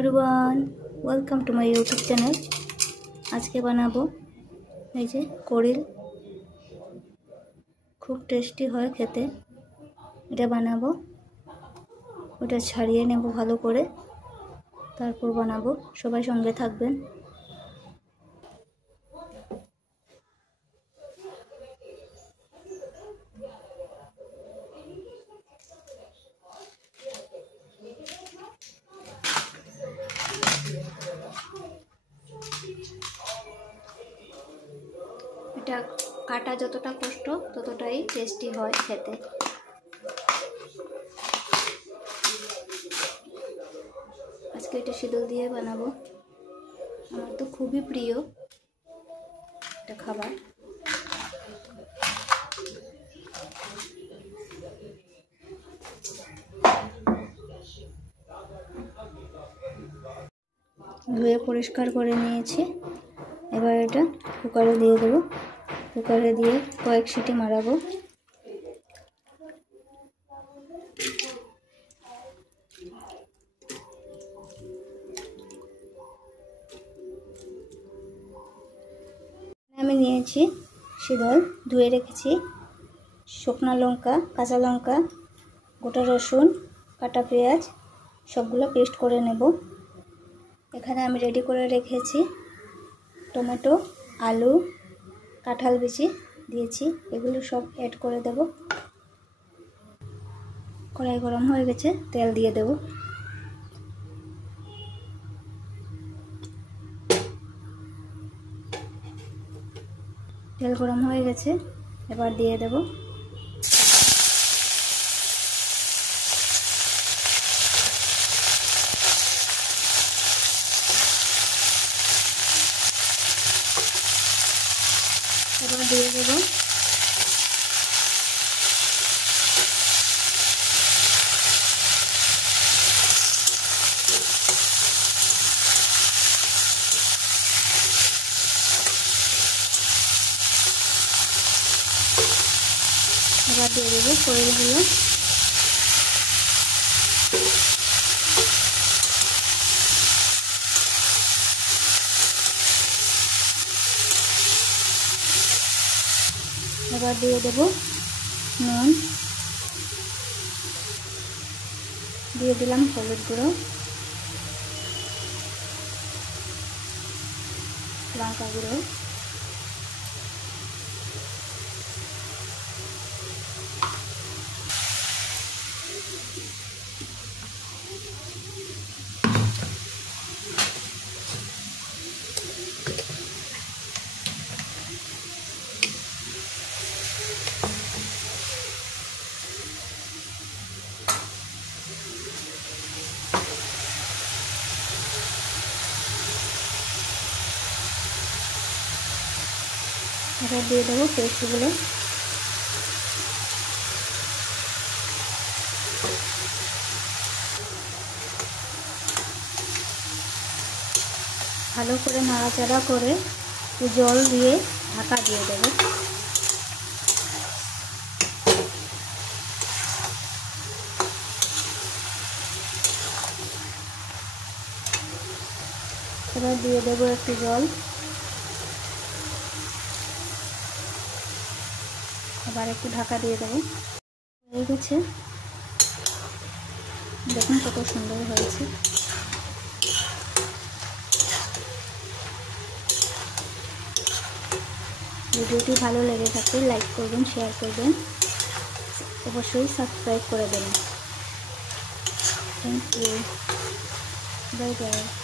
Everyone welcome to my YouTube channel. आज के बनाबो এই যে কোরিল, খুব টেস্টি হয় খেতে। এটা বানাবো, ওটা ছাড়িয়ে নেব ভালো করে, তারপর বানাবো। সবাই সঙ্গে থাকবেন। এটা কাটা যতটা কষ্ট ততটাই টেস্টি হয় খেতে। আজকে এটা শীতল দিয়ে বানাবো। আমার তো খুবই প্রিয় এটা খাবার। ধুয়ে পরিষ্কার করে নিয়েছি। এবার এটা কুকারে দিয়ে দেবো। কুকারে দিয়ে কয়েক সিটি মারাবো। আমি নিয়েছি শীতল, ধুয়ে রেখেছি শুকনো লঙ্কা, কাঁচা লঙ্কা, গোটা রসুন, কাটা পেঁয়াজ, সবগুলো পেস্ট করে নেব। এখানে আমি রেডি করে রেখেছি টমেটো, আলু, কাঁঠাল বিচি দিয়েছি। এগুলো সব অ্যাড করে দেব। কড়াই গরম হয়ে গেছে, তেল দিয়ে দেব। তেল গরম হয়ে গেছে, এবার দিয়ে দেব কোরিলগুলো। এবার দিয়ে দেব নুন, দিয়ে দিলাম হলুদ গুঁড়ো, লঙ্কা গুঁড়ো, এবার দিয়ে দেবো পেস্টগুলো। ভালো করে নাড়াচাড়া করে জল দিয়ে ঢাকা দিয়ে দেবো। এবার দিয়ে দেবো একটু জল। আবার একটু ঢাকা দিয়ে দেবো। হয়ে গেছে, দেখুন কত সুন্দর হয়েছে। ভিডিওটি ভালো লেগে থাকলে লাইক করবেন, শেয়ার করবেন, অবশ্যই সাবস্ক্রাইব করে দেবেন। Thank you, bye by.